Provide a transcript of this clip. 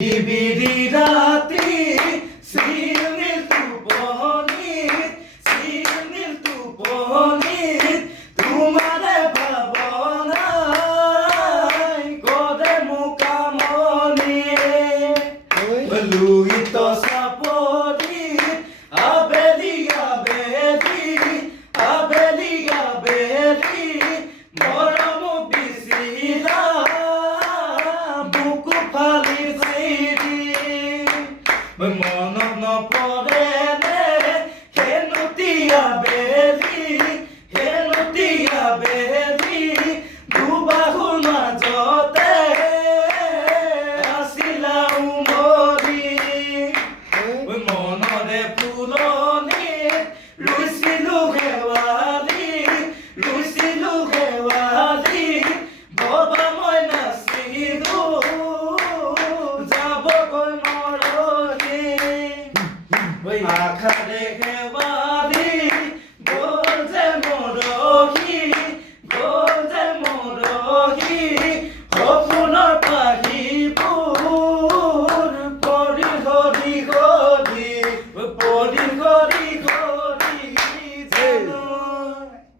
নিবিড়ি ৰাতি শিৰনিৰ তুপনিত তোমাৰে ভাবনাই কৰে মুকামনি লুইত সাপৰি আবেলি মৰম বিসিৰা বুকু ফালি মনত নপৰে নে হেনুতীয়া বেলি দুবাহুৰ মাজতে আছিলা উমৰি মনৰে ফুলনিত ৰুইছিলো শেৱালি ববা মই নাচিলো যাবগৈ মৰহি আশা দেখে